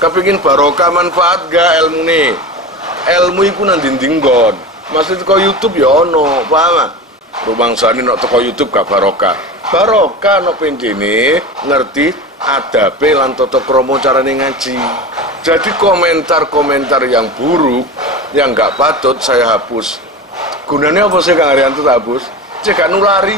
Kepingin barokah manfaat gak ilmu nih? Ilmu iku nang dinding nggon. Maksud teko YouTube ya ono, paham? Rumangsane nek teko YouTube gak barokah. Barokah nek pentene ngerti adabe lan tata krama carane ngaji. Jadi komentar-komentar yang buruk yang gak patut saya hapus. Gunanya apa sih Kang Arianto hapus? Cek gak nulari.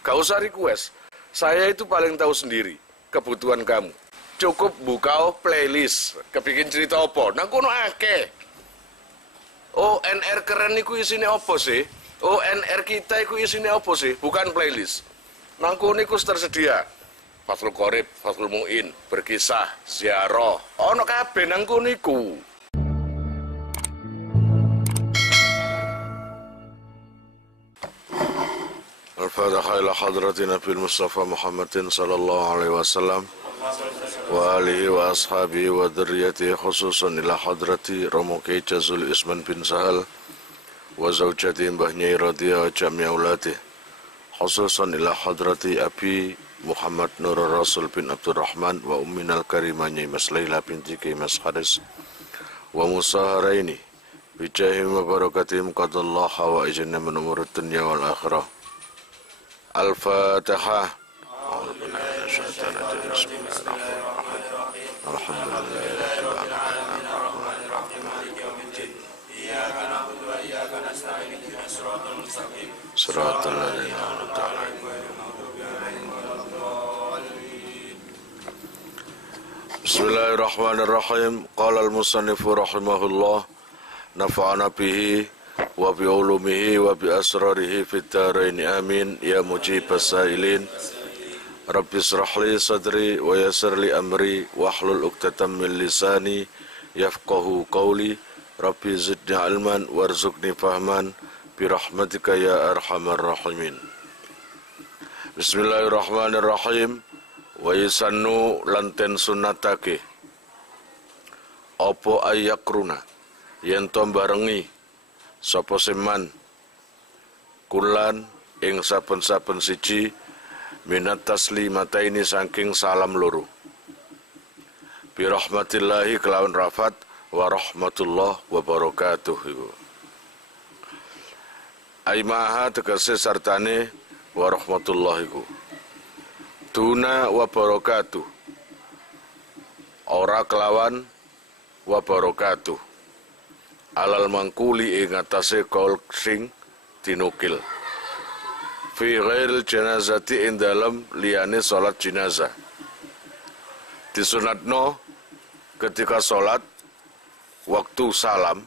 Gak usah request. Saya itu paling tahu sendiri kebutuhan kamu. Cukup buka playlist, kebikin cerita apa? Nang kono akeh. ONR keren iku isine apa sih? ONR kita iku isine apa sih? Bukan playlist. Nang kono iku tersedia. Fathul Qorib, Fathul Mu'in, berkisah, ziarah. Ono kabeh nang kono iku. Al-Fatihah ila hadrati Nabi Mustafa Muhammadin sallallahu alaihi wasallam wa alihi wa ashabihi wa dzurriyyatihi khususan ila hadrati Romo Kiai Jazul Isman bin Sahal wa zaujati Mbah Nyai Radhiya wa jami' auladi khususan ila hadrati Abi Muhammad Nurul Rasul bin Abdurrahman wa umminal karimah Nyai Mas Laila binti Kiai Mas Haris wa musaharaini bijahim wa barakatihim qadallaha wa ijna min umur dunya wal akhirah. Al-Fatihah. Bismillahirrahmanirrahim. Qala al-musannifu rahimahullah nafa'ana bihi wa bi ulumihi wa bi asrarihi fid dharain amin ya mujibas sailin rabbi israh li sadri wa yassir li amri wahlul 'uqdatam min lisani yafqahu qawli rabbi zidni ilman warzuqni fahman bi rahmatika ya arhamar rahimin. Bismillahirrahmanirrahim. Wa yusannu lanten sunnatake apa ayakruna yen to barengi sapa seman kulan ing saben-saben siji minat taslimataini saking salam loro bi rahmatillahi kelawan rafat wa rahmatullah wa barakatuh iku aimaha tegese sartane wa rahmatullah iku tuna wa barakatuh ora kelawan wa barakatuh alal mangkuli ing atase kaul sing dinukil fi ghairil janazati ing dalam liyane salat jenazah. Disunatno ketika salat waktu salam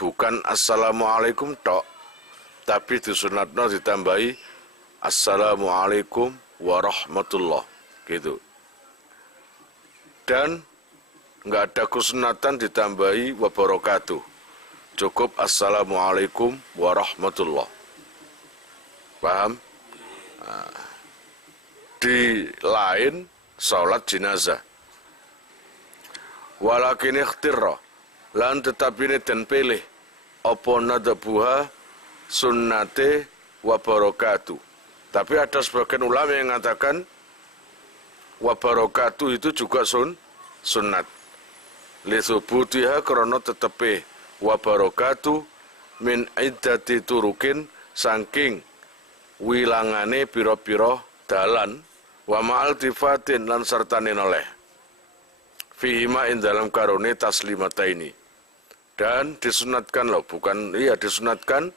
bukan assalamualaikum tok, tapi disunatno ditambahi assalamualaikum warahmatullah gitu. Dan nggak ada kesunatan ditambahi wabarakatuh. Cukup assalamualaikum warahmatullah. Paham? Nah, di lain salat jenazah. Walakin ikhtirra lan tetapine den pilih apa nadabuha sunnate wabarakatuh. Tapi ada sebagian ulama yang mengatakan wabarakatuh itu juga sunnat. Lisubutiha karena tetepe wa barakatuh min iddati turukin saking wilangane pira-pira dalan wa ma'al tifatin lan sertane noleh fihima in dalam karone taslimataini. Dan disunatkan loh, bukan iya disunatkan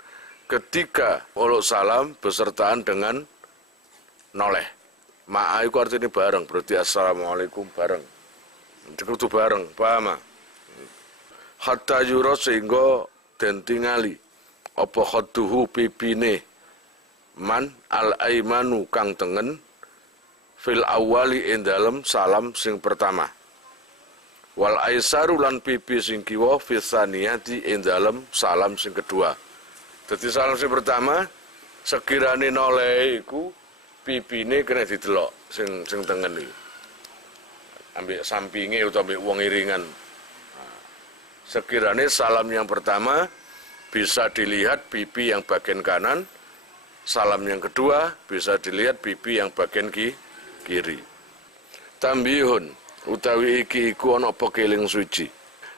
ketika uluk salam besertaan dengan noleh. Ma'a itu artinya bareng, berarti assalamualaikum bareng. Itu bareng, paham? Hatta yura sehingga den tingali apa khadduhu pipine man al-aimanu kang tengen fil awali ing dalem salam sing pertama. Wal aisaru lan pipi sing kiwa fi tsaniyati ing dalem salam sing kedua. Dadi salam sing pertama sekirane noleh iku pipine kena didelok sing tengen iki. Ambek sampinge utawa ambek wong iringan. Sekiranya salam yang pertama bisa dilihat pipi yang bagian kanan, salam yang kedua bisa dilihat pipi yang bagian kiri. Tambihun utawi iki iku ana apa keling suci.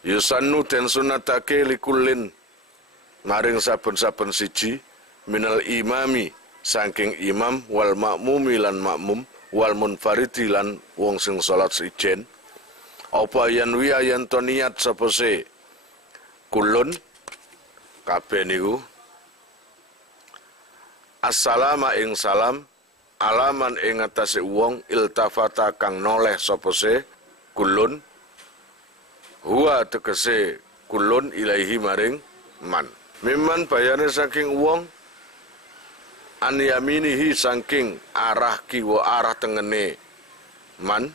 Yusannu den sunatake likulin maring saben-saben siji minal imami saking imam wal makmumi lan makmum wal munfaridi lan wong sing salat sijen apa yen wiya yen to niat sapa se kulun kabeh niku assalama ing salam alaman ing atase wong iltafata kang noleh sapa se kulun huwa tegese kulun ilaihi maring man miman bayane saking wong an yaminihi saking arah kiwa arah tengene man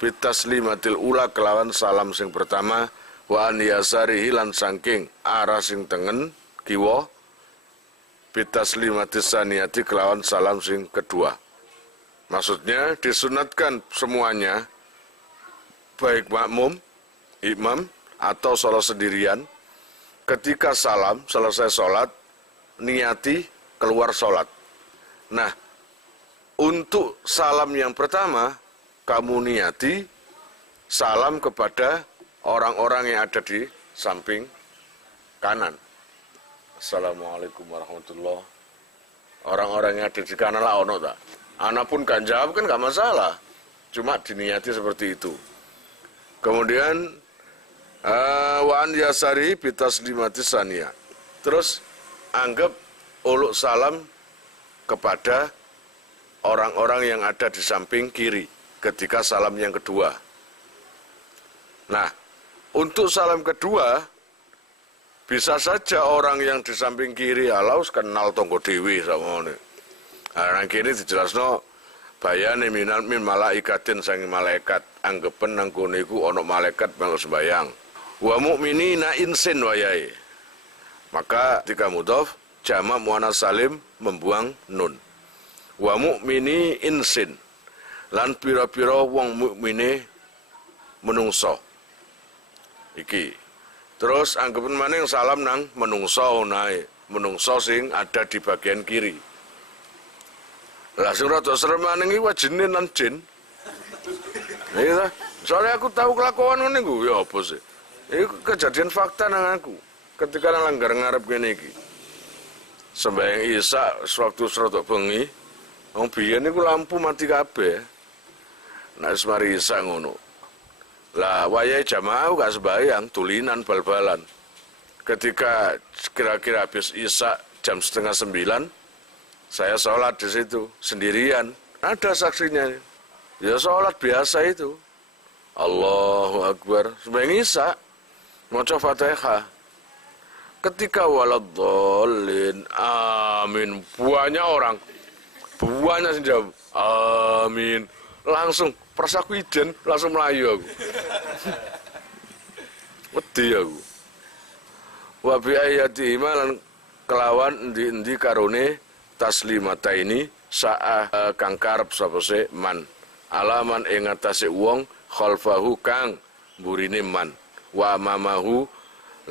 bitaslimatil ula kelawan salam sing pertama wa an yasarihi lan saking arah sing tengen kiwa bitaslimatis saniyati kelawan salam sing kedua. Maksudnya disunatkan semuanya baik makmum, imam atau sholat sendirian ketika salam selesai sholat niati keluar sholat. Nah, untuk salam yang pertama kamu niati salam kepada orang-orang yang ada di samping kanan. Assalamualaikum warahmatullahi. Orang-orang yang ada di kanan lah ono tak. Anak pun kan jawab kan gak masalah. Cuma diniati seperti itu. Kemudian wa an yasari bitaslimati saniyah. Terus anggap uluk salam kepada orang-orang yang ada di samping kiri ketika salam yang kedua. Nah, untuk salam kedua bisa saja orang yang di samping kiri alaus kenal tonggo dewi sama ini. Nah, kini dijelasno bayane min malaikatin sangi malaikat anggepen nang kono iku ana malaikat melu sembayang. Wa mukminina insin wayahe. Maka ketika mudhof jamak muannas salim membuang nun. Wa mukmini insin lan pira-pira wong mukmine menungso. Iki. Terus anggapan maning salam nang menungso nae, menungso sing ada di bagian kiri. Lah sing rada serem maning iki wajine nan jin. Iya, soalnya aku tahu kelakuan ngene iku ya apa sih? Iku kejadian fakta nang aku ketika nang langgar ngarep ngene iki. Sembayang Isya sewaktu rada bengi, wong biyen niku lampu mati kabeh. Nah, semari Isya ngono. Lah wayahe jamaah gak sembayang, tulinan bal-balan. Ketika kira-kira habis Isya jam 8:30, saya sholat di situ sendirian. Ada saksinya. Ya sholat biasa itu. Allahu Akbar. Sembayang Isya maca Fatihah. Ketika waladhdallin amin, banyak orang, banyak yang jawab amin, langsung persaku ijen, langsung melayu aku. Wedi aku. Wa bi ayati iman kelawan endi-endi karone taslimata ini sa'a kang karep sapa se man alaman ing atase wong khalfahu kang burine man wa mamahu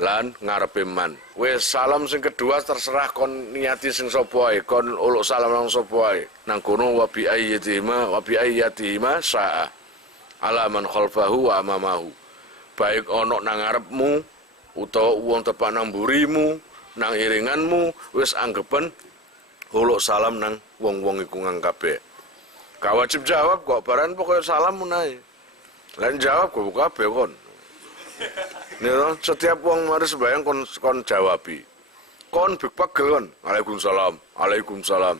lan ngarepe man. Wis salam sing kedua terserah kon niati sing sapa ae, kon uluk salam nang sapa ae. Nang kono wa bi ayyatima sa'a alaman khalfahu wa amamahu. Baik ana nang ngarepmu utawa wong tepak nang mburimu, nang iringanmu, wis anggepen uluk salam nang wong-wong iku nang kabeh. Gak wajib jawab kok, baran pokoke salam menae. Lan jawab kok kabeh kon. Nih, setiap wong mari sembahyang kon jawabi. Kon bik pegel kon. Waalaikumsalam. Waalaikumsalam.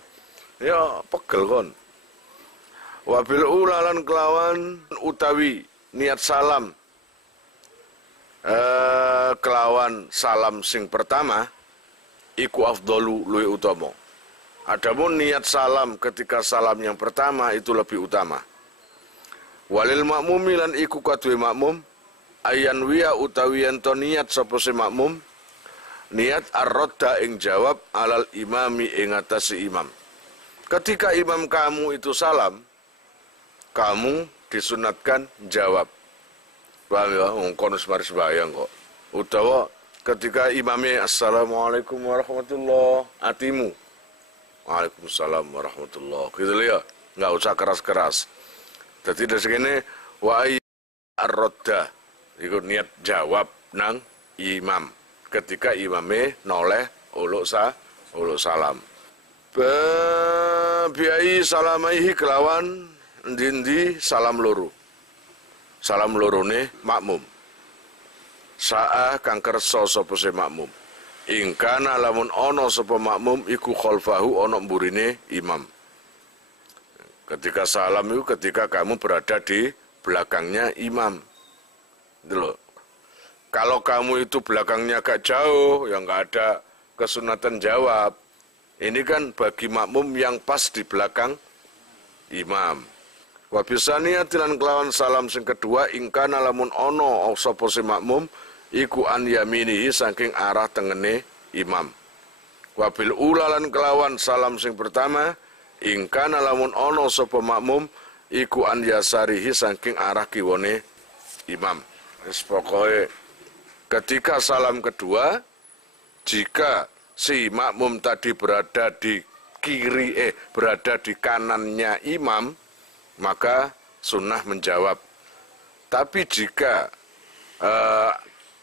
Ya pegel kon. Wabil ulalan kelawan utawi niat salam. Kelawan salam sing pertama iku afdalu luwih utama. Adapun niat salam ketika salam yang pertama itu lebih utama. Walil makmumi lan iku kaduwe makmum ayan wiya utawi ento niat sapa se makmum niat ar-radda ing jawab alal imami ing atase imam. Ketika imam kamu itu salam, kamu disunatkan jawab. Paham ya? Kono semari sembahyang kok. Utawa ketika imamnya assalamualaikum warahmatullahi atimu. Waalaikumsalam warahmatullahi. Gitu ya. Enggak usah keras-keras. Jadi dari sini wa ar-radda iku niat jawab nang imam ketika imame noleh uluk salam. Biai salamaihi kelawan ndi salam loro. Salam lorone makmum. Sa'a kang kersa sapa se makmum. Ingkana lamun ana sapa makmum iku khalfahu ana mburine imam. Ketika salam itu ketika kamu berada di belakangnya imam. Itu loh. Kalau kamu itu belakangnya agak jauh, ya nggak ada kesunatan jawab. Ini kan bagi makmum yang pas di belakang imam. Wa bisaniya tilan kelawan salam sing kedua ingkana lamun ono sapa si makmum iku an yaminihi saking arah tengene imam. Wa bil ulalan kelawan salam sing pertama ingkana lamun ono sapa makmum iku an yasarihi saking arah kiwone imam. Wis pokoke ketika salam kedua jika si makmum tadi berada di berada di kanannya imam, maka sunnah menjawab. Tapi jika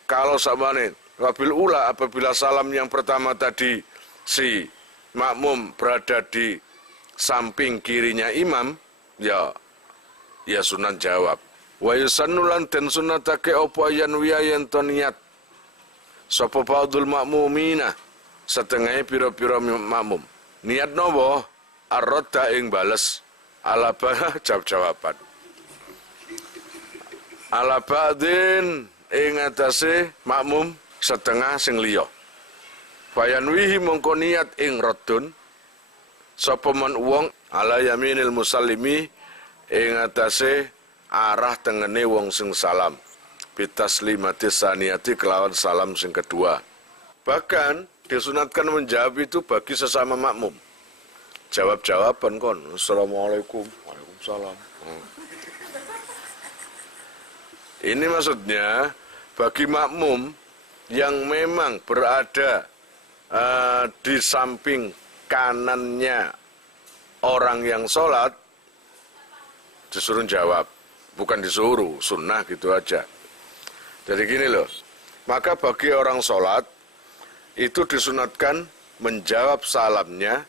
kalau samane wabil ula apabila salam yang pertama tadi si makmum berada di samping kirinya imam, ya sunnah jawab. Wa yusannulan den sunnatake apa yan wiyen to niat sapa ba'dul makmumina setengahnya pira-pira makmum. Niat nopo? Ar-radda ing bales ala jawab-jawaban. Ala ba'din ing atase makmum setengah sing liya. Fayanwihi mongko niat ing raddun sapa man wong ala yaminil musallimi ing atase arah tengene wong sing salam. Bitaslimati saniyati kelawan salam sing kedua. Bahkan disunatkan menjawab itu bagi sesama makmum. Jawab-jawaban kon. Assalamualaikum. Waalaikumsalam. Ini maksudnya bagi makmum yang memang berada di samping kanannya orang yang sholat, disuruh jawab. Bukan disuruh, sunnah gitu aja. Jadi gini loh, maka bagi orang sholat, itu disunatkan menjawab salamnya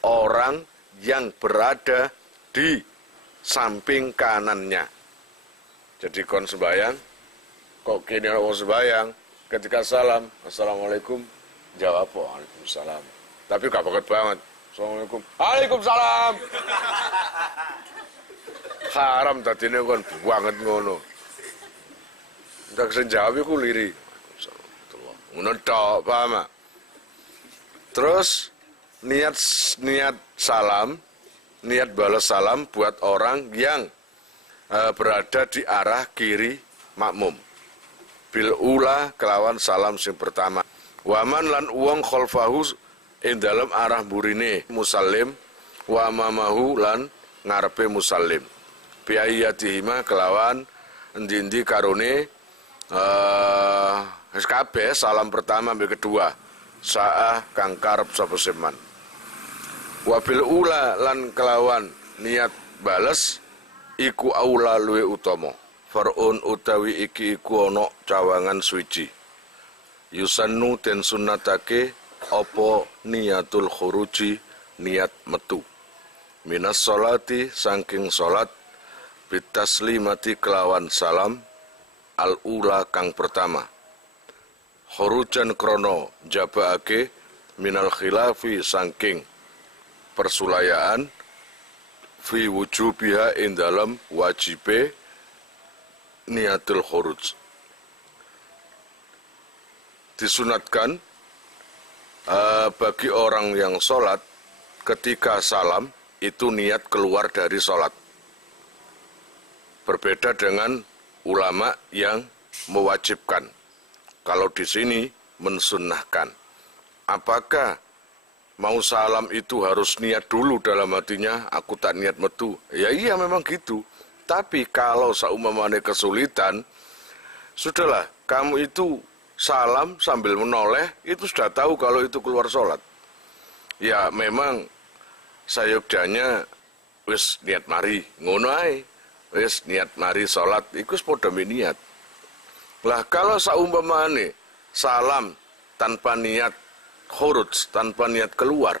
orang yang berada di samping kanannya. Jadi kon sembayang, kok kini orang sembayang, ketika salam, assalamualaikum, jawab waalaikumsalam. Tapi gak banget banget, assalamualaikum, waalaikumsalam. Haram tadinya kon banget ngono. Entah kesen jawab iku liri. Menedok, paham? Terus niat salam, niat balas salam buat orang yang berada di arah kiri makmum. Bil ula kelawan salam sing pertama. Waman lan uang khalfahu ing dalam arah burine musallim wa mamahu lan ngarepe musallim. Biayatihima kelawan endi-endi karone kabeh salam pertama ambil kedua saah kang karep sapa seman. Wabil ula lan kelawan niat bales iku aula luwe utama. Farun utawi iki iku ana cawangan suci. Yusannu den sunnatake apa niatul khuruji niat metu. Minas sholati saking salat bitaslimati kelawan salam al ula kang pertama. Khurujan krono jabaake minal khilafi saking persulayaan fi wujubiha ing dalam wajibe niatul khuruj. Disunatkan bagi orang yang sholat ketika salam itu niat keluar dari sholat. Berbeda dengan ulama yang mewajibkan. Kalau di sini mensunnahkan. Apakah mau salam itu harus niat dulu dalam hatinya, aku tak niat metu? Ya iya memang gitu. Tapi kalau seumpamanya kesulitan, sudahlah kamu itu salam sambil menoleh, itu sudah tahu kalau itu keluar sholat. Ya memang sayobdanya wis niat mari, ngono ae. wis niat mari salat iku padha niat. Lah kalau saumpamane salam tanpa niat khuruj, tanpa niat keluar,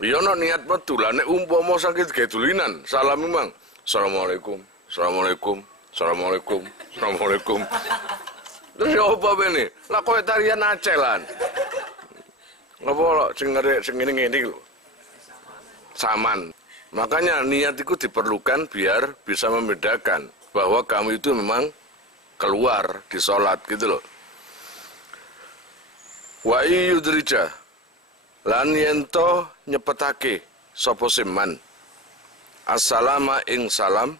ya no niat metu lah. Nek umpama sakit gedulinan salam memang assalamualaikum, assalamualaikum, assalamualaikum, assalamualaikum. Terus ya apa bene? Lah kowe tarian Aceh lan. Apa sing ngene lho. Saman. Makanya niat itu diperlukan biar bisa membedakan bahwa kamu itu memang keluar di sholat gitu loh. Wa yudrija lan yento nyepetake sapa siman assalama ing salam,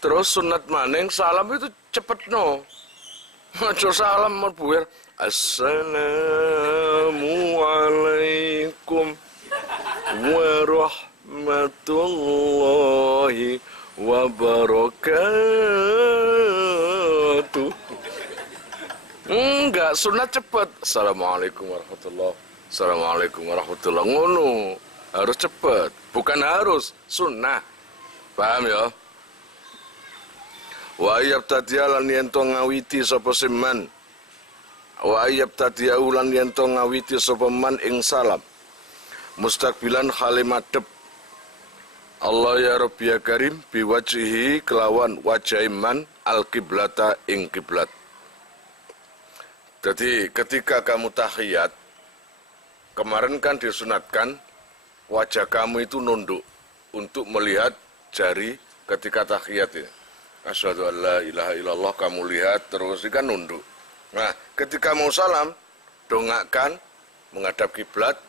terus sunat maning salam itu cepetno. Aja salam merbuer assalamualaikum warahmatullahi wabarakatuh. Enggak, sunat cepet. Assalamualaikum warahmatullahi, assalamualaikum warahmatullahi. Ngono, harus cepet. Bukan harus, sunnah. Paham ya? Wa yabtadiya lan yento ngawiti sapa siman. Wa yabtadiya lan yento ngawiti sapa man ing salam. Mustaqbilan khali madhep Allah ya Rabbi ya Karim biwajhihi kelawan wajah iman al-kiblata ing kiblat. Jadi ketika kamu tahiyat, kemarin kan disunatkan wajah kamu itu nunduk untuk melihat jari ketika tahiyat ya. Asyhadu an la ilaha illallah, kamu lihat terus kan nunduk. Nah, ketika mau salam, dongakkan menghadap kiblat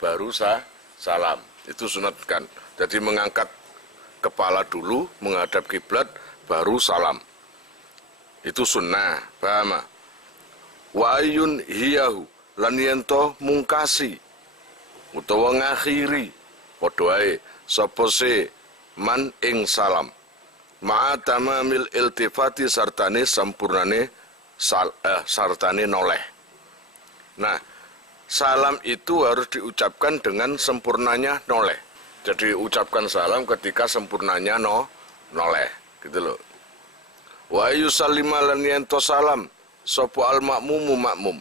baru salam. Itu sunatkan. Jadi mengangkat kepala dulu menghadap kiblat baru salam. Itu sunnah, paham? Wa ayun hiyahu lan yento mungkasi utawa ngakhiri padha ae sapa se man ing salam. Ma tamamil iltifati sartane sampurnane sartane noleh. Nah, salam itu harus diucapkan dengan sempurnanya noleh. Jadi ucapkan salam ketika sempurnanya noleh, gitu loh. Wa yusallima lan yento salam sapa al makmumu makmum.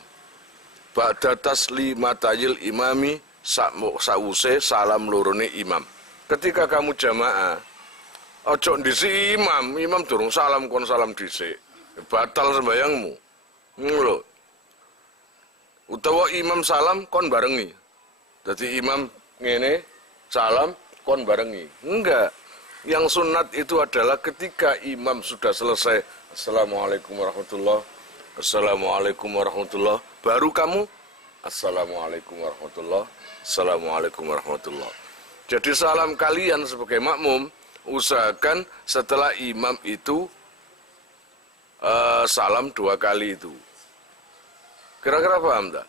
Ba'da taslimatayil imami sause salam lorone imam. Ketika kamu jamaah, ojo ndisi imam durung salam kon salam dhisik. Batal sembayangmu. Ngono. Utawa imam salam kon barengi. Jadi imam ngene salam kon barengi. Enggak. Yang sunat itu adalah ketika imam sudah selesai assalamualaikum warahmatullahi, assalamualaikum warahmatullahi, baru kamu assalamualaikum warahmatullahi, assalamualaikum warahmatullahi. Jadi salam kalian sebagai makmum usahakan setelah imam itu salam 2 kali itu. Kira-kira paham tak?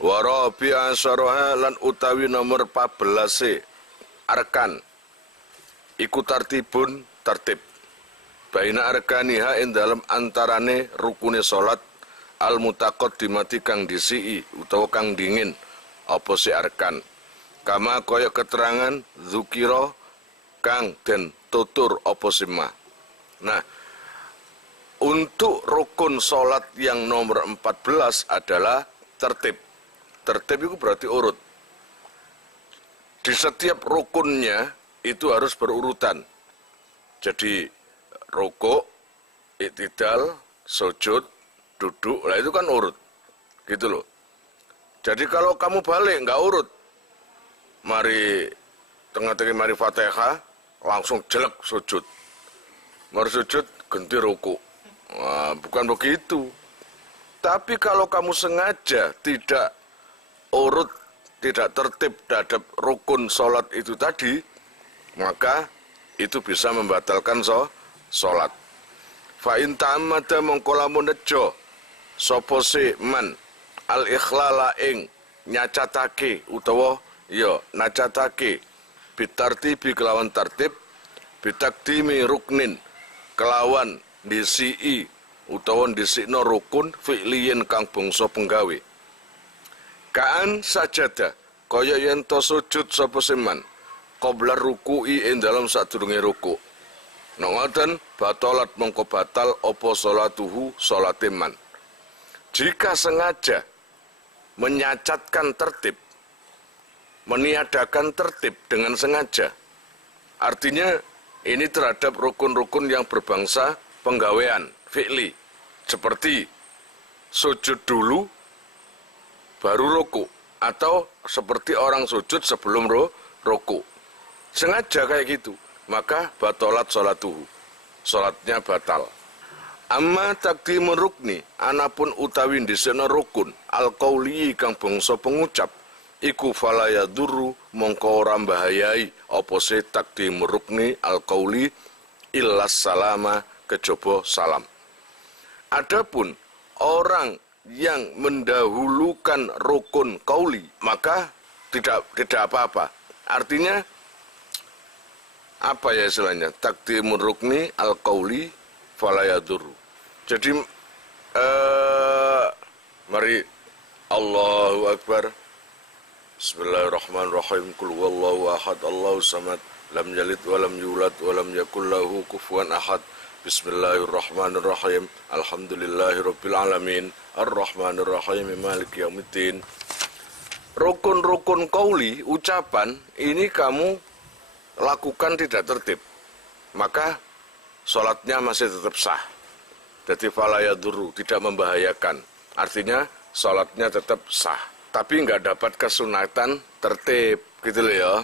Wa rabi'a syaraha lan utawi nomor 14 arkan iku tartibun tertib baina arkaniha ing dalam antarane rukune salat al mutaqaddimati kang disii utawa kang dingin apa si arkan kama kaya keterangan zukira kang den tutur apa sima. Nah, untuk rukun salat yang nomor 14 adalah tertib. Tertib itu berarti urut. Di setiap rukunnya itu harus berurutan. Jadi rukuk, iktidal, sujud, duduk, lah itu kan urut. Gitu loh. Jadi kalau kamu balik nggak urut, mari tengah-tengah mari Fatihah langsung jelek sujud. Mari sujud ganti rukuk. Nah, bukan begitu. Tapi kalau kamu sengaja tidak urut, tidak tertib terhadap rukun sholat itu tadi, maka itu bisa membatalkan sholat. Fa in ta'ammada mongko lamun nejo sapa si man al ikhlala ing nyacatake utawa ya nacatake bitartibi kelawan tertib bitakdimi ruknin kelawan disi utawa disikno rukun fi'liyin kang bangsa penggawe. Kaan sajada kaya yen to sujud sapa seman qabla ruku'i ing dalam sadurunge ruku'. Ngoten batalat mongko batal apa salatuhu salate man. Jika sengaja menyacatkan tertib, meniadakan tertib dengan sengaja, artinya ini terhadap rukun-rukun yang berbangsa penggawean, fi'li, seperti sujud dulu baru ruku, atau seperti orang sujud sebelum ruku. Sengaja kayak gitu, maka batalat salatuhu, salatnya batal. Amma takdimur rukni, anapun utawi ndhisena rukun al-qauli kang bangsa pengucap, iku fala yadurru mongko ora mbahayai apa se takdimur rukni al-qauli illas salama kejaba salam. Adapun orang yang mendahulukan rukun qauli maka tidak apa-apa. Artinya apa ya istilahnya? Takdimur rukni al-qauli fala yadurru. Jadi mari Allahu Akbar. Bismillahirrahmanirrahim. Qul huwallahu ahad, Allahu samad, lam yalid wa lam yulad wa lam yakul lahu kufuwan ahad. Bismillahirrahmanirrahim. Alhamdulillahirabbil alamin. Arrahmanirrahim. Maliki yaumiddin. Rukun-rukun qauli, ucapan ini kamu lakukan tidak tertib, maka sholatnya masih tetap sah. Jadi fala yadurru, tidak membahayakan. Artinya sholatnya tetap sah, tapi nggak dapat kesunatan tertib, gitu loh ya.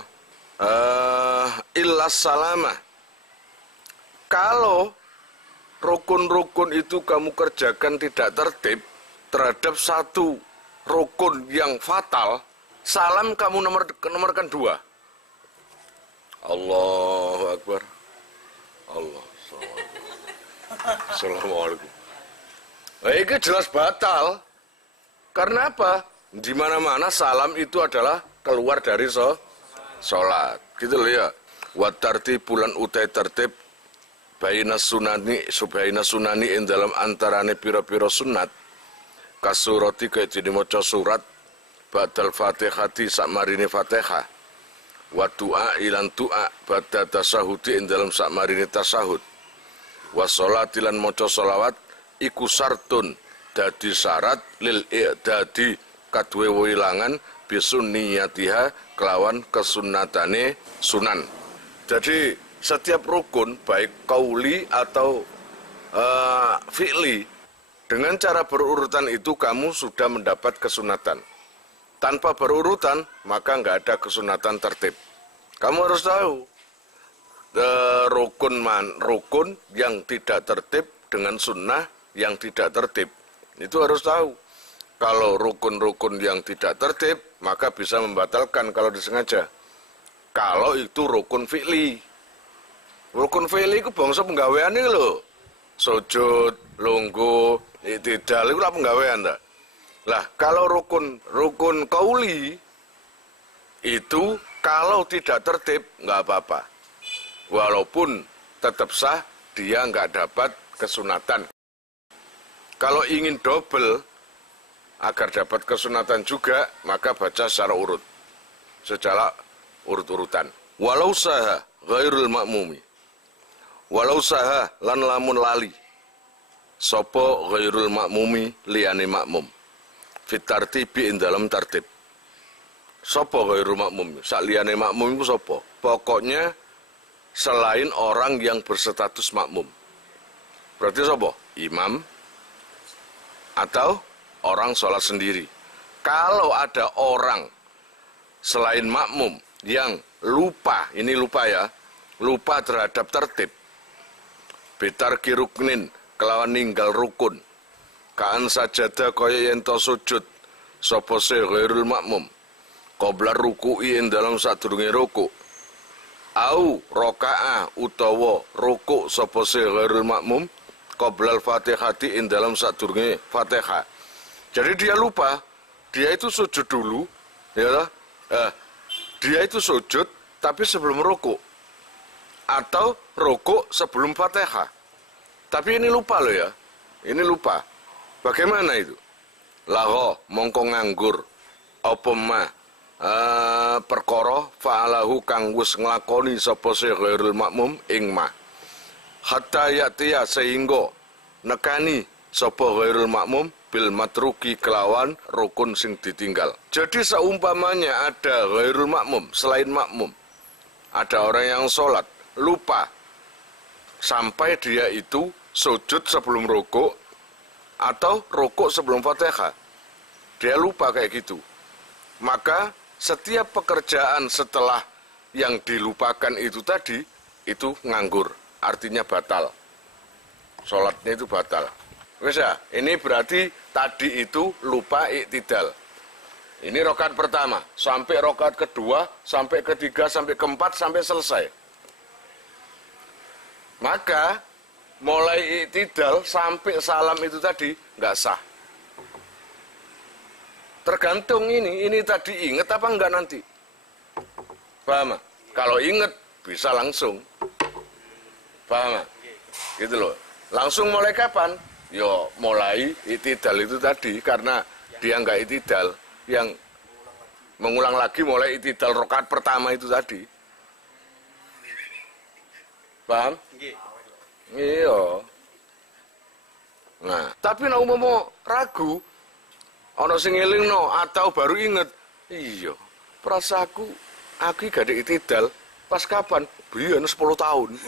Illas salama. Kalau rukun-rukun itu kamu kerjakan tidak tertib terhadap satu rukun yang fatal, salam kamu nomorkan 2. Allahu Akbar. Allah. Assalamualaikum. Nah, ini jelas batal. Karena apa? Di mana-mana salam itu adalah keluar dari sholat. Gitu loh ya. Wa tartibulan utai tertib baina sunani ing dalam antarane pira-pira sunat. Kasurati kaya dene maca surat badal Fatihati sakmarine Fatihah. Wa du'a ilan du'a badal tasahudi ing dalam sakmarine tasahud. Wa sholatilan maca sholawat iku sartun dadi syarat lil i'dadi kadue wilangan bisunniyatiha kelawan kesunnatane sunan. Jadi setiap rukun baik qauli atau fi'li, dengan cara berurutan itu kamu sudah mendapat kesunatan. Tanpa berurutan maka nggak ada kesunatan tertib. Kamu harus tahu rukun yang tidak tertib dengan sunnah yang tidak tertib. Itu harus tahu. Kalau rukun-rukun yang tidak tertib, maka bisa membatalkan kalau disengaja. Kalau itu rukun fi'li. Rukun fi'li itu bangsa penggawean ini loh. Sujud, lungguh, i'tidal, itu lah penggawean. Lah, kalau rukun qauli, itu kalau tidak tertib, nggak apa-apa. Walaupun tetap sah, dia nggak dapat kesunatan. Kalau ingin double, agar dapat kesunatan juga, maka baca secara urut. Secara urut-urutan. Walau saha ghairul ma'mumi. Walau saha lan lamun lali. Sopo ghairul ma'mumi liyane makmum. Fit tartibi ing dalam tertib. Sopo ghairul ma'mum? Sak liyane makmum itu sopo? Pokoknya selain orang yang berstatus makmum. Berarti sopo? Imam atau orang sholat sendiri. Kalau ada orang selain makmum yang lupa, ini lupa ya, lupa terhadap tertib, bitarki ruknin, kelawan ninggal rukun, kaan sajada kaya yento sujud, sopo se ghairul makmum, qabla ruku'i ing dalam sadurunge ruku, au roka'ah utawa ruku sopo se ghairul makmum, qabla al-fatihati ing dalam sadurunge fatihah. Jadi dia lupa, dia itu sujud dulu, ya, dia itu sujud tapi sebelum ruku, atau ruku sebelum fatihah. Tapi ini lupa loh ya, ini lupa. Bagaimana itu? Laho mongko nganggur, apa ma perkara fa'alahu kang wis nglakoni sapa ghairul makmum ing ma. Hatta ya'tiya sehingga nekani sapa ghairul makmum bil matruki kelawan rukun sing ditinggal. Jadi seumpamanya ada ghairul makmum, selain makmum, ada orang yang sholat lupa sampai dia itu sujud sebelum rukuk atau rukuk sebelum Fatihah, dia lupa kayak gitu, maka setiap pekerjaan setelah yang dilupakan itu tadi itu nganggur, artinya batal, sholatnya itu batal. Wes ya, ini berarti tadi itu lupa iktidal. Ini rakaat pertama, sampai rakaat kedua, sampai ketiga, sampai keempat, sampai selesai. Maka mulai iktidal sampai salam itu tadi nggak sah. Tergantung ini tadi inget apa enggak nanti. Paham? Kalau inget bisa langsung. Paham? Gitu loh. Langsung mulai kapan? Yo mulai iktidal itu tadi, karena dia enggak iktidal, yang mengulang lagi mulai iktidal rakaat pertama itu tadi. Paham? Iya. Nah, tapi nek umpama ragu, ana sing ngelingno atau baru inget, iya, perasaanku aku gak ada iktidal pas kapan? Biyen 10 tahun.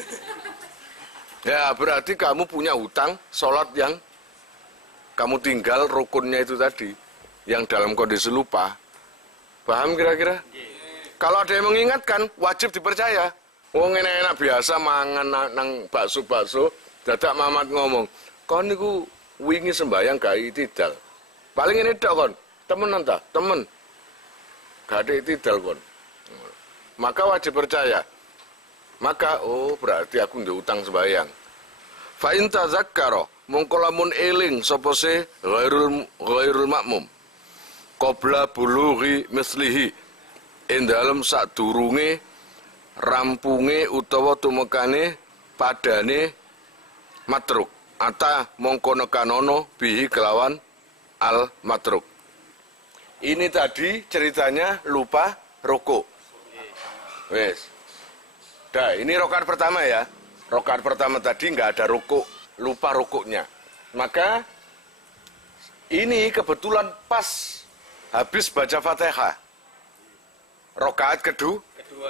Ya, berarti kamu punya hutang sholat yang kamu tinggal rukunnya itu tadi, yang dalam kondisi lupa. Paham kira-kira? Kalau ada yang mengingatkan, wajib dipercaya. Wong enak-enak biasa mangan nang bakso-bakso, dadak mamat ngomong, "Kon niku wingi sembayang gak iktidal." Paling ini tok kon, temenan ta? Temen. Gak ada iktidal kon. Maka wajib percaya. Maka oh berarti aku ndek utang sembayang. Fa in tazakkara mongko lamun eling sapa se ghairul makmum qabla bulughi mislihi ing dalem sadurunge rampunge utawa tumekane padane matruk ata mongko nekanono bihi kelawan al matruk. Ini tadi ceritanya lupa rukuk. Wes. Dah, ini rakaat pertama ya. Rakaat pertama tadi nggak ada rukuk, lupa rukuknya. Maka ini kebetulan pas habis baca Fatihah. Rakaat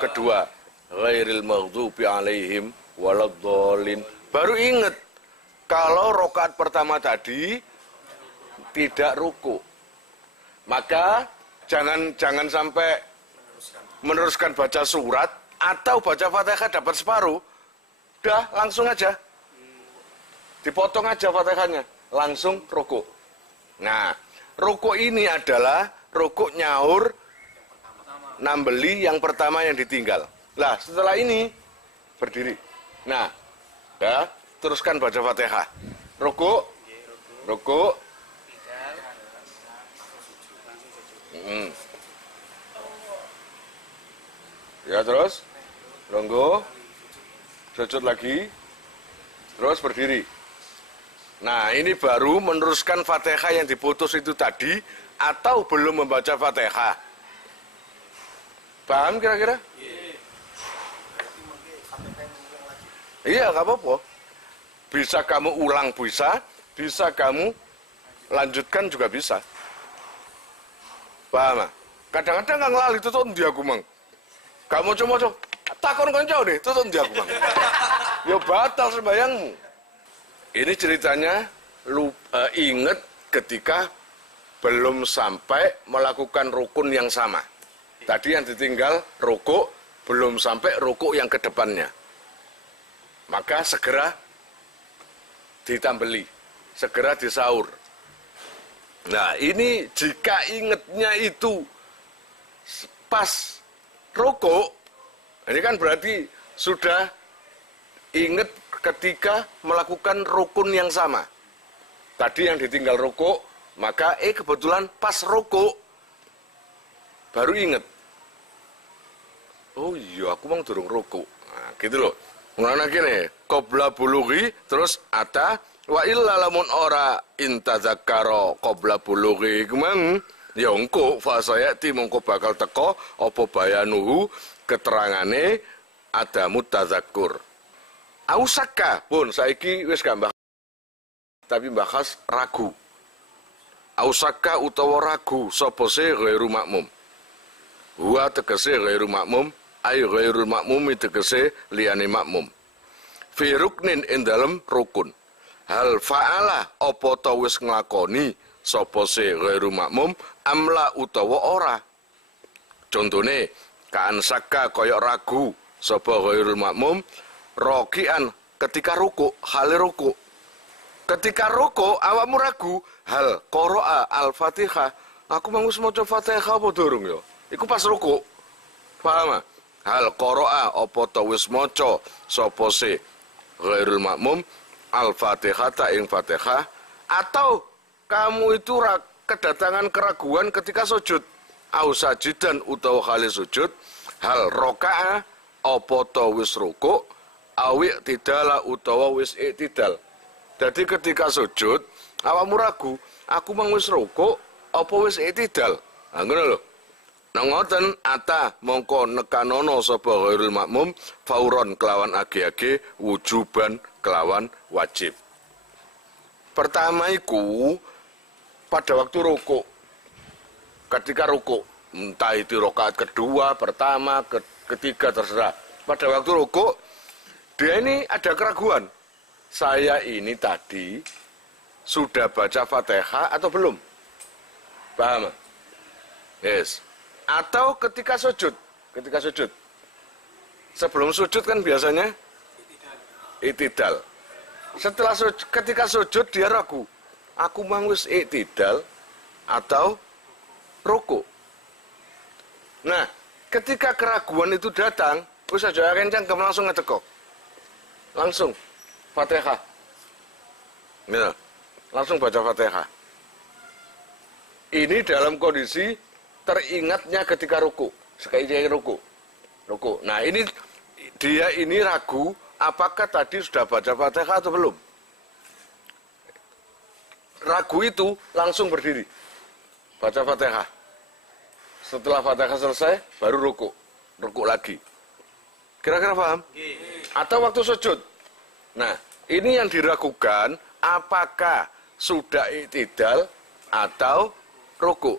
kedua. Ghairil maghdubi alaihim waladhdallin. Baru ingat kalau rakaat pertama tadi tidak rukuk. Maka jangan sampai meneruskan baca surat atau baca Fatihah dapat separuh, udah langsung aja dipotong aja Fatihahnya, langsung rukuk. Nah, rukuk ini adalah rukuk nyaur nambeli yang pertama yang ditinggal. Lah, setelah ini berdiri. Nah, ya, teruskan baca Fatihah. Rukuk. Ya, terus ronggo, sujud lagi, terus berdiri. Nah, ini baru meneruskan Fatihah yang diputus itu tadi, atau belum membaca Fatihah. Paham kira-kira? Iya, gak apa-apa. Bisa kamu ulang, bisa kamu lanjutkan juga bisa. Paham? Kadang-kadang nggak ngelali, itu tuh dia aku mang. Kamu cuma takon konco deh, itu tuh dia aku mang. Ya batal sembayangmu. Ini ceritanya inget ketika belum sampai melakukan rukun yang sama. Tadi yang ditinggal rukuk, belum sampai rukuk yang ke depannya. Maka segera ditambeli, segera disaur. Nah, ini jika ingetnya itu pas rukuk, ini kan berarti sudah inget ketika melakukan rukun yang sama. Tadi yang ditinggal rukuk, maka kebetulan pas rukuk baru inget. Oh iya, aku mau durung rukuk. Nah, gitu loh. Mengenai gini, qabla bulughi, terus ata wa illa lamun ora intazakkara qabla bulughi, kemang Ya engko fasayati mongko bakal teko apa bayanuhu keterangane adamu tazakkur. Ausaka pun saiki wis gak mbah tapi bahas ragu. Ausaka utawa ragu sapa se ghairu makmum. Huwa tegese ghairu makmum, ay ghairul makmum tegese liyane makmum. Fi ruknin ing dalem rukun. Hal fa'ala apa ta wis nglakoni sapa se ghairu makmum amla utawa ora. Contone kaan saka koyok ragu sapa ghairul makmum rokian ketika ruku, hal ruku. Ketika ruku awakmu ragu hal qira'a al-Fatihah. Aku mangus maca Fatihah apa durung ya? Iku pas ruku. Paham? Hal qira'a apa ta wis maca sapa se ghairul makmum al-Fatihah ta ing Fatihah, atau kamu itu kedatangan keraguan ketika sujud, au sajidan utawa kali sujud, hal roka'a apa ta wis ruku, awi tidala utawa wis iktidal. Jadi ketika sujud awakmu ragu, aku mang wis ruku apa wis iktidal. Nah ngono lho. Nang ngoten ata mongko nekanono sapa ghairul makmum fauron kelawan age-age wujuban kelawan wajib. Pertama iku pada waktu ruku. Ketika ruku, entah itu rakaat kedua, pertama, ketiga terserah. Pada waktu ruku dia ini ada keraguan. Saya ini tadi sudah baca Fatihah atau belum? Paham? Yes. Atau ketika sujud, sebelum sujud kan biasanya iktidal. Setelah ketika sujud dia ragu, aku mang wis iktidal atau ruku. Nah, ketika keraguan itu datang, wis aja kencang kamu langsung ngeteko. Langsung Fatihah. Ya, langsung baca Fatihah. Ini dalam kondisi teringatnya ketika ruku, sekali dia ruku. Nah ini dia ini ragu, apakah tadi sudah baca Fatihah atau belum? Ragu itu langsung berdiri, baca Fatihah. Setelah Fatihah selesai, baru ruku lagi. Kira-kira paham? Atau waktu sujud. Nah ini yang diragukan, apakah sudah iktidal atau ruku.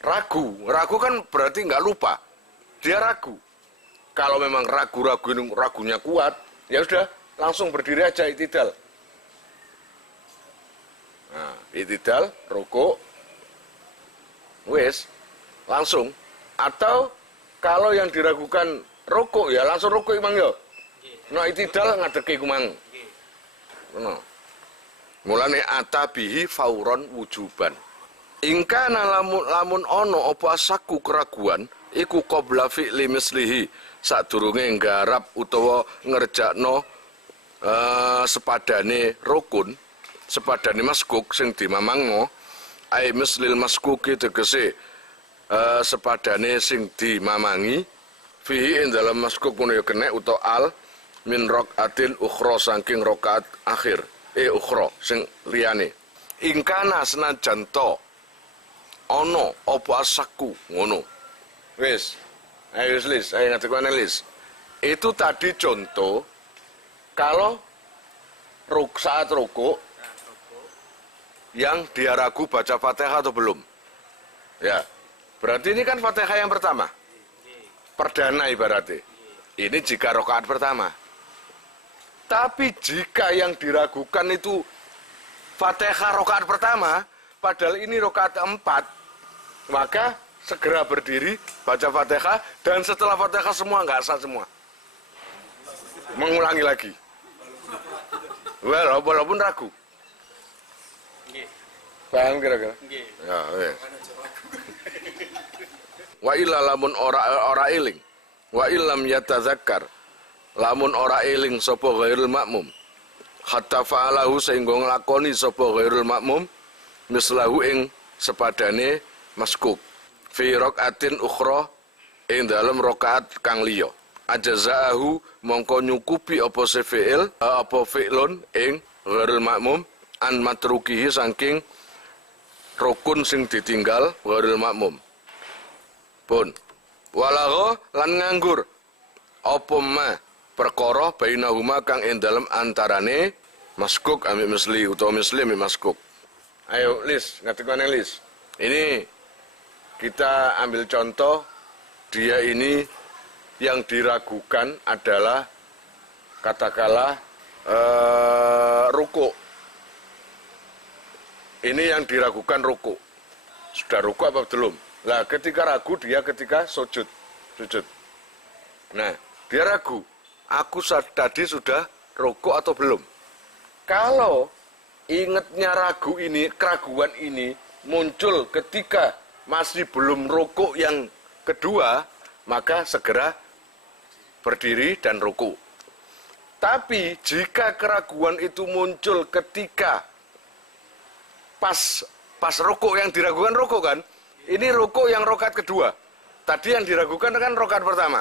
Ragu kan berarti nggak lupa, dia ragu. Kalau memang ragunya kuat, ya sudah langsung berdiri aja iktidal. Nah, iktidal, ruku, wis, langsung. Atau kalau yang diragukan ruku ya langsung ruku imang yo. Nah iktidal ngadeki kumang. Nah, mulane atabihi fauron wujuban. Ingkana lamun ono apa asaku keraguan iku qabla fi'li mislihi sadurunge nggarap utawa ngerjakno sepadane rukun, sepadane maskuk sing dimamangno, ai mislil maskuki tegese sepadane sing dimamangi fihi ing dalam maskuk ngono ya kena utawa al min rakaatin ukhra saking rakaat akhir ukhra sing liyane. Ingkana senajan to ono apa asaku ngono. Wis. Ayo lis, ayo ngatek analis. Itu tadi contoh kalau saat ruku yang dia ragu baca Fatihah atau belum. Ya. Berarti ini kan Fatihah yang pertama. Perdana ibaratnya. Ini jika rakaat pertama. Tapi jika yang diragukan itu Fatihah rakaat pertama, padahal ini rakaat keempat, maka segera berdiri, baca Fatihah, dan setelah Fatihah semua nggak sah semua. Mengulangi lagi. Walaupun ragu. Paham kira-kira? Ya, wes. Wa illa lamun ora eling. Wa illam yatazakkar. Lamun ora eling sapa ghairul makmum. Hatta fa'alahu sehingga nglakoni sapa ghairul makmum mislahu ing sepadane maskuk fi rakaatin ukhra ing dalam rakaat kang liya ajazaahu mongko nyukupi apa fi'il apa fi'lun ing ghairul makmum an matrukihi saking rukun sing ditinggal ghairil makmum. Pun walagha lan nganggur apa ma perkara bainahuma kang ing dalem antarane maskuk ambek misli utawa misli ambek maskuk. Ayo Lis, ngatekane Lis. Ini kita ambil contoh, dia ini yang diragukan adalah katakanlah ruku. Ini yang diragukan ruku. Sudah ruku apa belum? Lah ketika ragu dia ketika sujud. Nah, dia ragu. Aku tadi sudah ruku atau belum? Kalau ingatnya ragu ini, keraguan ini muncul ketika masih belum ruku yang kedua, maka segera berdiri dan ruku. Tapi jika keraguan itu muncul ketika pas ruku, yang diragukan ruku kan, ini ruku yang rokaat kedua. Tadi yang diragukan kan rokaat pertama.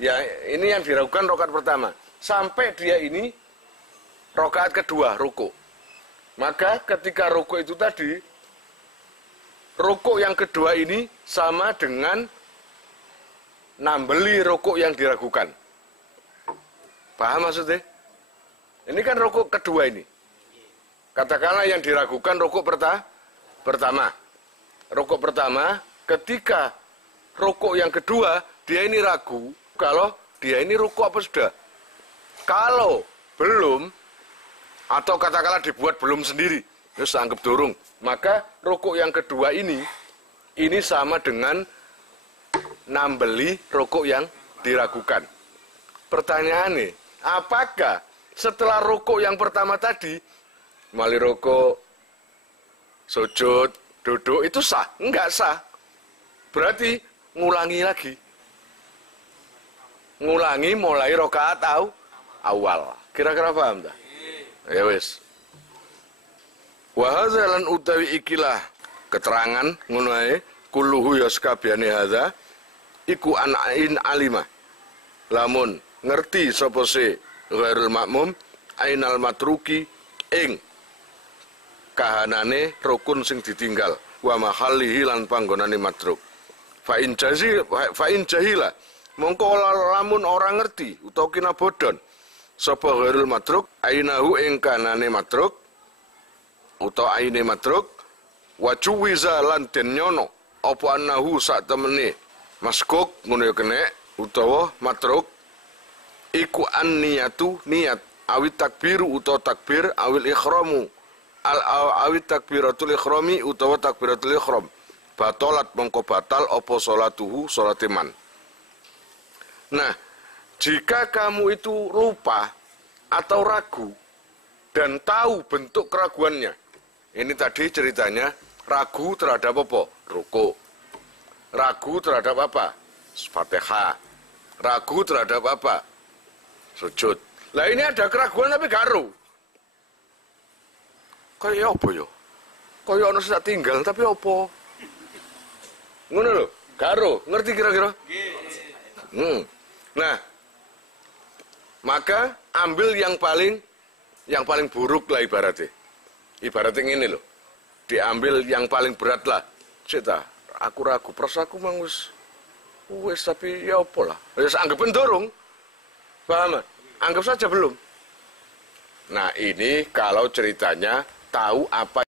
Ya, ini yang diragukan rokaat pertama. Sampai dia ini rokaat kedua ruku. Maka ketika ruku itu tadi, ruku yang kedua ini sama dengan nambeli ruku yang diragukan. Paham maksudnya? Ini kan ruku kedua ini. Katakanlah yang diragukan ruku pertama. Ruku pertama, ketika ruku yang kedua, dia ini ragu kalau dia ini ruku apa sudah. Kalau belum, atau katakanlah dibuat belum sendiri, terus anggap durung, maka ruku yang kedua ini sama dengan nambeli ruku yang diragukan. Pertanyaannya, apakah setelah ruku yang pertama tadi, mali ruku, sujud, duduk, itu sah? Enggak sah. Berarti ngulangi lagi. Ngulangi mulai rakaat awal. Kira-kira paham tak? Ya wis. Wa hadza lan utawi ikilah keterangan ngono ae kulluhu ya sakabehane hadza iku anain alima. Lamun ngerti sapa se ghairul makmum ainal matruki ing kahanane rukun sing ditinggal wa mahallihi lan panggonane matruk. Fa in jahila mongko lamun orang ngerti utawa kina bodon sapa ghairul matruk ainahu ing kanane matruk utawa aine matruk wa cuwiza lan den nyono apa annahu sak temene maskuk ngono ya kene utawa matruk iku anniyatu niat awit takbiru utawa takbir awil ikhramu awit takbiratul ikhrami utawa takbiratul ikhram batalat mongko batal apa salatuhu salate man. Nah, jika kamu itu lupa atau ragu dan tahu bentuk keraguannya, ini tadi ceritanya ragu terhadap apa? Ruku. Ragu terhadap apa? Fatihah. Ragu terhadap apa? Sujud. Lah ini ada keraguan tapi garu. Kayak apa ya? Kayak ono sak tinggal tapi apa? Ngono lho, garu. Ngerti kira-kira? Nah, maka ambil yang paling buruk lah ibaratnya. Ibaratnya ini loh. Diambil yang paling berat lah. Cita, aku ragu, perasaku mang wis tapi ya apa lah. Wis anggap pendorong. Paham? Anggap saja belum. Nah, ini kalau ceritanya tahu apa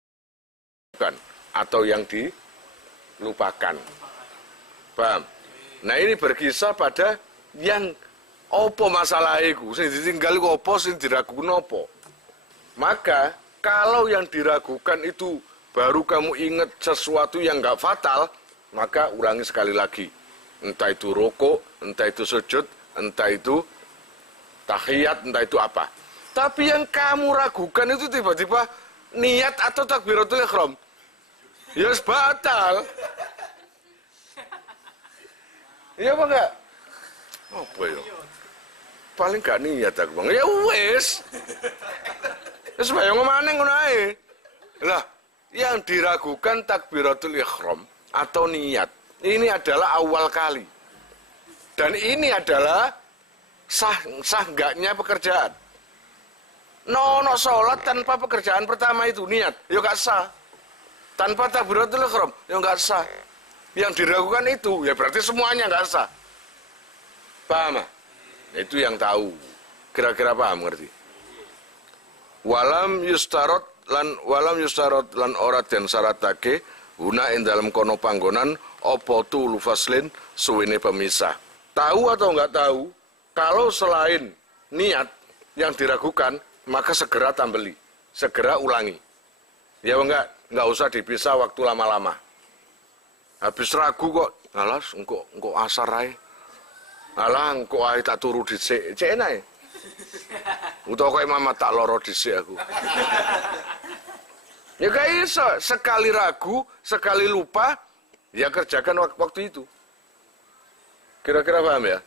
kan atau yang dilupakan. Paham? Nah, ini berkisah pada yang opo masalah iku sing ditinggal iku opo sing diragukan opo. Maka kalau yang diragukan itu baru kamu ingat sesuatu yang enggak fatal, maka ulangi sekali lagi. Entah itu rukuk, entah itu sujud, entah itu tahiyat, entah itu apa. Tapi yang kamu ragukan itu tiba-tiba niat atau takbiratul ihram. Ya batal. Iya apa enggak? Apa ya? Paling gak niat aku bang. Ya wes. Wes bayang maneh ngono ae. Lah, yang diragukan takbiratul ihram atau niat. Ini adalah awal kali. Dan ini adalah sah enggaknya pekerjaan. No sholat tanpa pekerjaan pertama itu niat. Ya gak sah. tanpa takbiratul ihram, ya nggak sah. Yang diragukan itu, ya berarti semuanya nggak sah. Paham? Itu yang tahu. Kira-kira paham, ngerti? Walam yustarot lan ora den syaratake guna ing dalam kono panggonan apa tulu faslin suwene pemisah. Tahu atau nggak tahu, kalau selain niat yang diragukan, maka segera tambeli, segera ulangi. Ya nggak usah dipisah waktu lama-lama. Habis ragu kok, alas engko asar ae. Alah engko ae tak turu dhisik, cek enak. Utawa kok mama tak loro dhisik aku. Ya gak iso, sekali ragu, sekali lupa, ya kerjakan waktu itu. Kira-kira paham ya?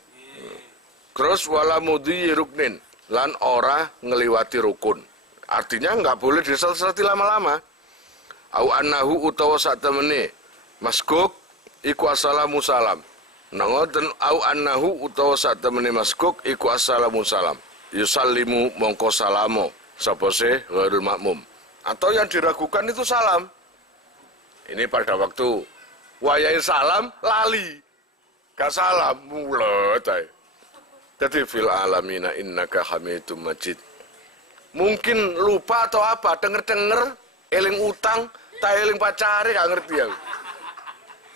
Terus wala mudhi ruknin, lan ora ngeliwati rukun. Artinya nggak boleh diselesati lama-lama. Au annahu utawa sak temene masguk iku assalamu salam. Nangoten au annahu utawa sak temene masguk iku assalamu salam. Yusallimu mongko salamo sapa se ghairul makmum. Atau yang diragukan itu salam. Ini pada waktu wayahe salam lali. Gak salam mulet ae. Jadi fil alamina innaka hamidum majid. Mungkin lupa atau apa, denger-denger eling utang, tak eling pacare gak ngerti aku.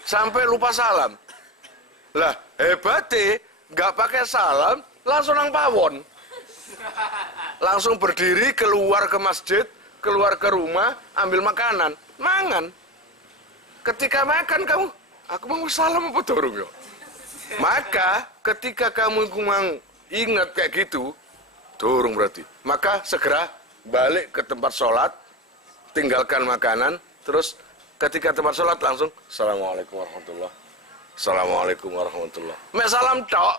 Sampai lupa salam. Lah, hebatnya gak pakai salam, langsung nang pawon. Langsung berdiri keluar ke masjid, keluar ke rumah, ambil makanan, mangan. Ketika makan kamu, aku mau salam apa dorong ya? Maka ketika kamu ingat kayak gitu, dorong berarti. Maka segera balik ke tempat sholat, tinggalkan makanan, terus ketika tempat sholat langsung Assalamualaikum warahmatullahi. Assalamualaikum warahmatullahi. Mek salam tok.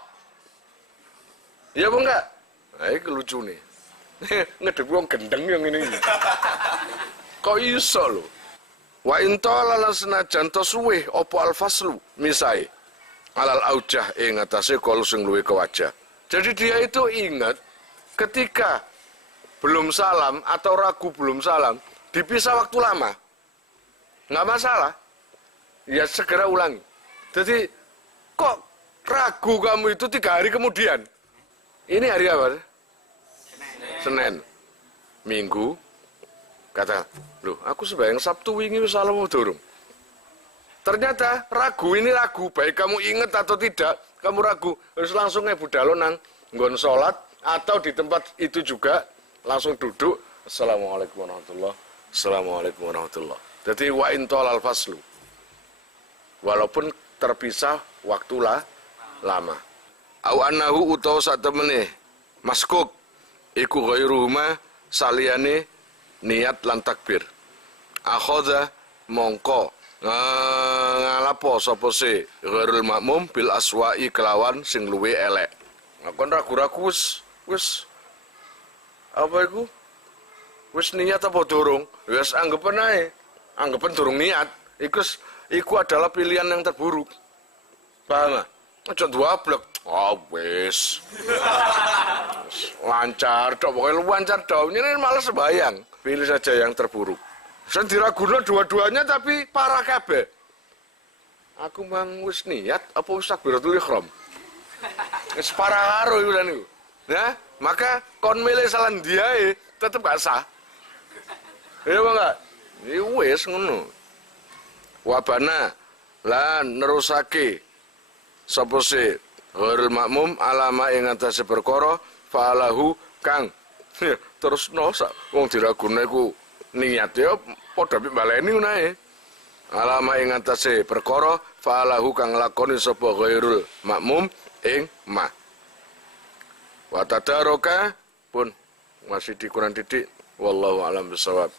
Iya apa enggak? Nah, ini lucu nih. Ngedek wong gendeng yang ini. Kok iso lho? Wa intala senajan to suwe apa al-faslu misai alal aujah ing atase kala sing luwih ke wajah. Jadi dia itu ingat ketika belum salam atau ragu belum salam, dipisah waktu lama. Nggak masalah. Ya segera ulangi. Jadi kok ragu kamu itu 3 hari kemudian? Ini hari apa? Senin. Minggu. Kata, loh aku sembahyang Sabtu wingi wis salam durung. Ternyata ragu ini ragu, baik kamu ingat atau tidak, kamu ragu, harus langsung budalo nang nggon salat atau di tempat itu juga langsung duduk. Assalamualaikum warahmatullahi. Assalamualaikum warahmatullahi. Jadi wa intol al faslu. Walaupun terpisah waktu lama. Au annahu utawa sak temene maskuk iku ghairuhuma saliyane niat lan takbir. Akhadha mongko ngalapo sapa se ghairul makmum bil aswa'i kelawan sing luwe elek. Kon ragu-ragu wis apa iku? Wis niat apa durung? Wis anggapan ae. Anggapan durung niat. Iku adalah pilihan yang terburuk. Paham? Aja dwablek. Oh wis. Lancar tok, pokoknya lancar tok. Ini malah sembayang. Pilih saja yang terburuk. Saya diraguna dua-duanya tapi parah kabeh. Aku mang wis niat apa wis takbiratul ihram. Wis parah karo iku lan iku. Nah, maka kon milih salan diae tetep gak sah. Iya apa enggak? Iki wis ngono. Wabana lan nerusake sapa se ghairul makmum alama ing atase perkara fa'alahu kang terus sak wong diragune iku niat ya padha baleni unae alama ing atase perkara fa'alahu kang lakoni sapa ghairul makmum ing ma wa tadaroka pun masih dikurang titik wallahu alam bisawab.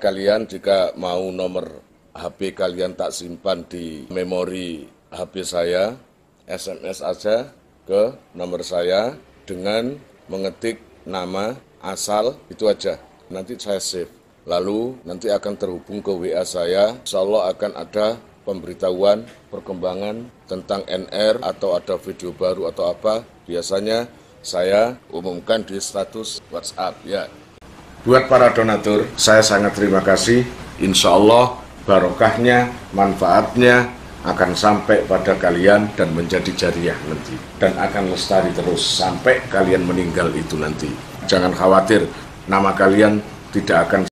Kalian jika mau nomor HP kalian tak simpan di memori HP saya, SMS aja ke nomor saya dengan mengetik nama asal itu aja. Nanti saya save. Lalu nanti akan terhubung ke WA saya. Insya Allah akan ada pemberitahuan perkembangan tentang NR atau ada video baru atau apa. Biasanya saya umumkan di status WhatsApp ya. Buat para donatur, saya sangat terima kasih. Insya Allah barokahnya, manfaatnya akan sampai pada kalian dan menjadi jariah nanti. Dan akan lestari terus sampai kalian meninggal itu nanti. Jangan khawatir, nama kalian tidak akan